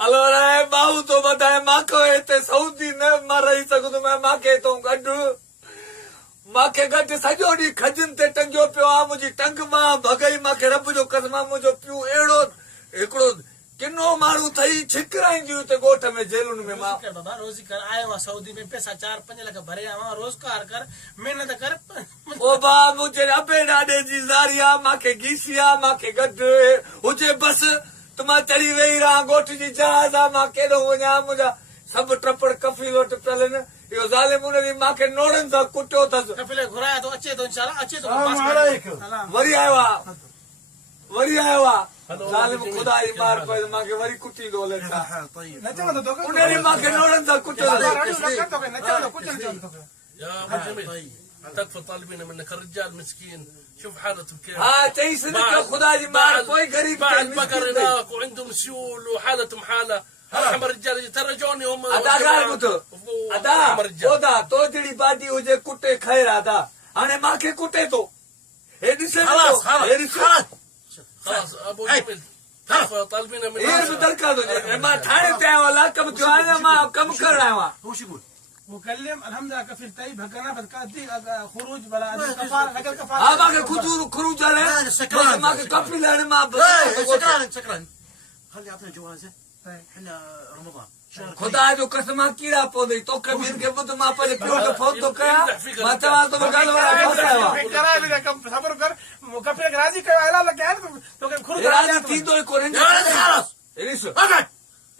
हलो रे बाबू तो बताए माखो हिते सऊदी न मां रही सघूं त मांखे तो गॾु मांखे गॾु सॼो ॾींहुं खजनि ते टंगियो पियो आहे मुंहिंजी टंग मां भॻई मांखे रब जो कसम आहे मुंहिंजो पियो अहिड़ो हिकिड़ो किनो माण्हू ठही छिकराईंदियूं हिते ॻोठ में जेलुनि में मां बाबा रोज़ी कर आयो आहे सऊदी में पैसा 4-5 लख भरे आवा रोज़गार कर मेहनत कर ओ बा मुंहिंजे अबे ॾाॾे जी ज़ारी आहे मांखे गीसी आहे मांखे गॾु हुजे बस त मां चढ़ी वेही रहां ॻोठ जी जहाज़ आहे मां केॾो वञा मुंहिंजा सभु टपड़ कफ़ी लोट पियल आहिनि इहो ज़ालिम उन ॾींहुं मांखे नोड़नि सां कुटियो अथसि कपिले घुराया तो अचे तो इंशाल्लाह अचे तो वरी आयो आहे ज़ालिम ख़ुदा जी मार पए मांखे वरी कुटींदो हले उन ॾींहुं मांखे नोड़नि सां कुटियो تكفى طالبين منك الرجال مسكين شوف حالتهم كيف ها چيسن خدا جي مار کوئی غريب باع البقر هناك وعندهم سيول وحالتهم حاله ارحم الرجال ترجوني هم ادا ॻाल्हि ॿुधो अदा तो जहिड़ी बादी हुजे कुटे खैर अदा हाणे मांखे कुटे थो हे ॾिसे خلاص ابو جميل تكفى طالبين منك हे दरकार हुजे मां थाणे ते आयो आहियां कमु थियो आहे मां कमु करण आयो आहियां هو شو يقول مكلم الحمد لله كفيل طيب هكذا بتقضي خروج بلا كفاره لكن كفاره ها मांखे خروج عليه मांखे कॉफी लेण मां سكران خلي يعطينا جوازه احنا رمضان खुदा जो कसम आहे कीड़ा पवंदई तोखे ॿियनि खे ॿुध मां पंहिंजे पियो खे फोन थो कयां मां चवां थो ॻाल्हि वारा फसायो आहे صبر कर कपिले राज़ी कयो ऐलान लॻाया तोखे खु़द राज़ी थींदो ई कोन्हे ॾिस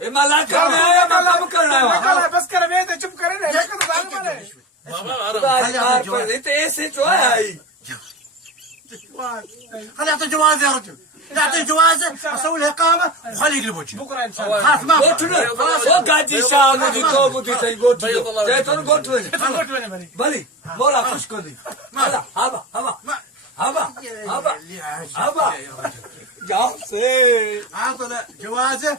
हे मां लाइक़ में आहियां मां कमु करण आयो आहियां बस कर वे ते चुप करे بابا हिते एसे चो आहे आई خلي يعطي جوازه يا رجل يعطي جوازه اسوي له اقامه وخليه يقلب وجهه بكره ان شاء الله خلاص ما ॻोठ न ओ गाजी शाह मुंहिंजी तो ॿुधी अथई ॻोठ जो चए थो न ॻोठ वञे भली मोला ख़ुशि कंदी हला हवा हवा हवा हवा हवा जाओ से اعطوا له جوازه